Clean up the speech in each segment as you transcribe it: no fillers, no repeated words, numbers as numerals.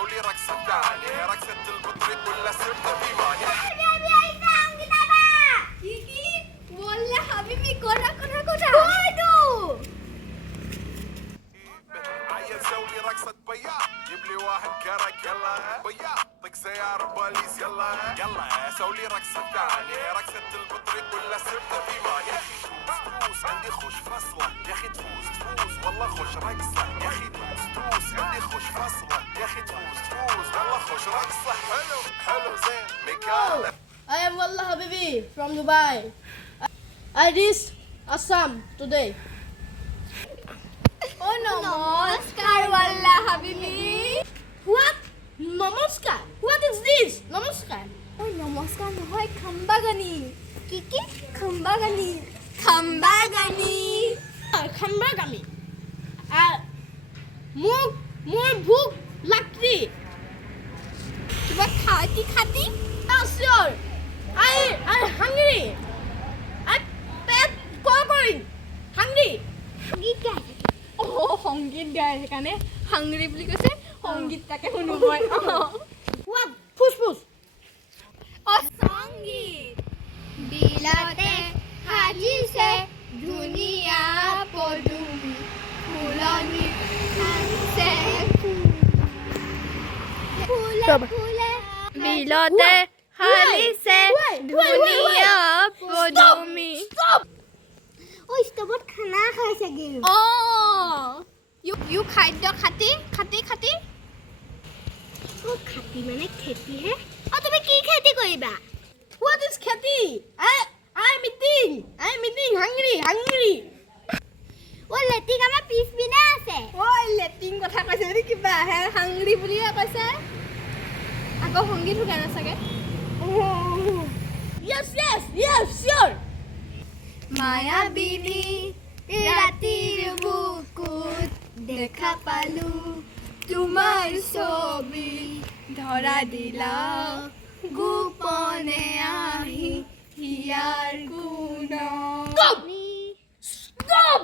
سوي لي رقصة تانية رقصة البطريق ولا سرت في ماني Wallah Habibi kota. Waduh. عيل سوي لي رقصة بياض جيب لي واحد كرك يلا بياض طق سيارة بوليس يلا سوي لي رقصة تانية رقصة البطريق ولا سرت في ماني تفوز عندي خوش فصلة يا اخي تفوز والله خوش رقصة يا اخي تفوز عندي خوش فصلة يا اخي تفوز والله خوش رقصة حلو زين مكان I am Wallah Habibi from Dubai. I reached Assam today. Oh namaskar Wallah Habibi. What? Namaskar? What is this? Namaskar. Oh namaskar নহয় khambagani. কি khambagani. Khambagani. Khambagami. More book lakti. কিবা খাতি Sure. I'm hungry. I'm pet covering. Hungry. সংগীত গায় সংগীত গায় সেইকাৰণে হাংৰি বুলি কৈছে সংগীত তাকে শুনিবই What? Push. সংগীত বিলতে সাজিছে ধুনীয়া পদুমি ফুলনি সাজিছে ফুলে বিলতে সাজিছে ধুনীয়া পদুমি Stop. ওই ষ্টবত খানা খাই চাগে ইউ খাদ্য খাতি ও খাতি মানে খেতি হে তুমি কি খেতি কৰিবা What is khati? I'm eating. Hungry. ও লেটিং আমাৰ পিছ বিনা আছে Oi, letting কথা কৈছে নে কিবা হে hungry বুলিয়ে কৈছে আকৌ সংগীত গান চাগে Yes, sure. মায়াবিনী ৰাতিৰ বুকুত দেখা পালো তোমাৰ ছবি ধৰা দিলা গোপনে আহি হিয়াৰ গুণ Stop.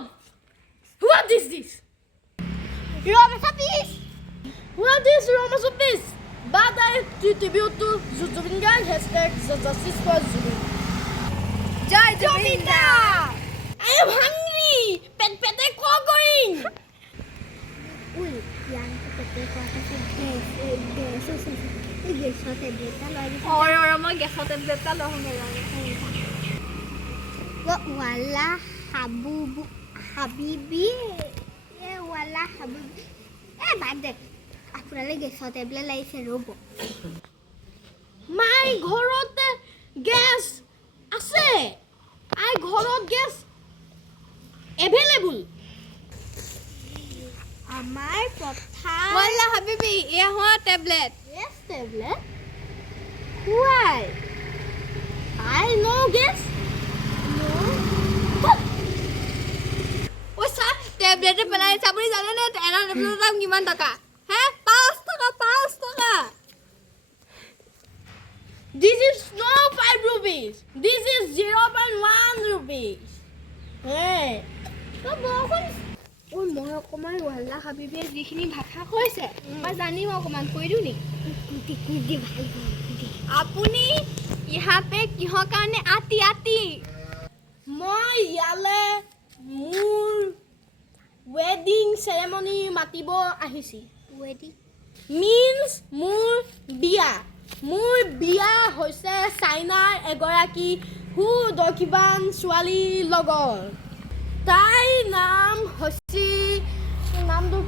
What is this? ৰমছপিছ What is Romasopis? But I tribute to Zubin Gang hashtag justice for Zubin. জয় জবিন্দা I am hungry. Pet covering. উই ইয়াং কতে কথা গেছতে দেতা লৈ মই গেছতে দেতা লহঙ্গে ওয়ালা হাবিবি ওয়ালা হাবিবি বাদ দে আপোনালে গেছতে বোলে লাগিছে ৰ'ব My ঘৰতে gas আছে. ঘৰত gas available. আমাৰ পথাৰ ওয়ালা হাবিবি এয়া হোৱা tablet Yes, tablet. Why? I know gas. No. ও সা টেবলেট পেলাই আপুনি জানে নে এটা টেবলেটৰ দাম কিমান টকা হে 5 টকা This is not 5 rupees. This is 0.1 rupees. Hey. ও মই অকমান ওয়ালা হাবিবিয়ে যিখিনি ভাষা কৈছে মই জানিম অকমান কৈ দিও নি আপুনি ইহাতে কিহৰ কাৰণে আতি মই ইয়ালে মোৰ wedding ceremony মাতিব আহিছি. ৱেডি Means মোৰ বিয়া হৈছে চাইনাৰ এগৰাকী সুদক্ষিবান ছোৱালীৰ লগৰ. তাইৰ নাম হৈছে নামটো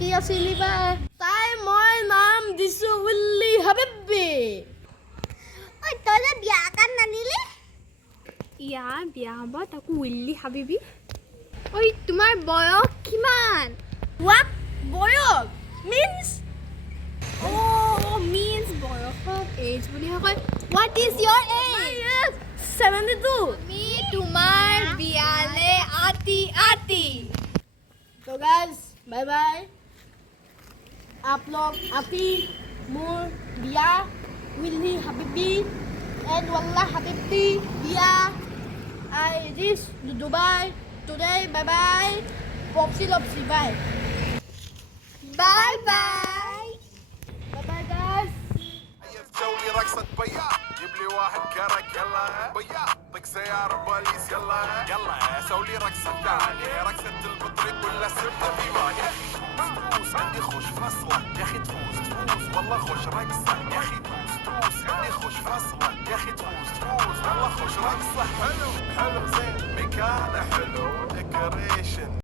কি আছিলি বা তাই মই নাম দিছো উল্লি হাবিবি. ঐ তলে বিয়া কান নানিলে ইয়াৰ বিয়া হ'ব তাকো উইল্লি হাবিবি ঐ তোমাৰ বয়স কিমান What? বয়স means means বয়সক age বুলি কয় what is your age 72. আমি তোমাৰ বিয়ালে আতি So guys, bye bye. आप लोग आती मोर बिया Willey Habibi and Wallah Habibi बिया. I reach Dubai today. Bye bye. Popsy lopsy bye. باي باي. باي باي جايز. هيا تسوي رقصة بيا جيب لي واحد كرك يلا بيا طق سيارة بوليس يلا يلا سوي رقصة ثانية رقصة البطريق ولا سبت بيمان يا اخي تفوز عندي خوش فصلة يا اخي تفوز والله خوش رقصة يا اخي تفوز عندي خوش فصلة يا اخي تفوز والله خوش رقصة حلو زين مكانه حلو ديكوريشن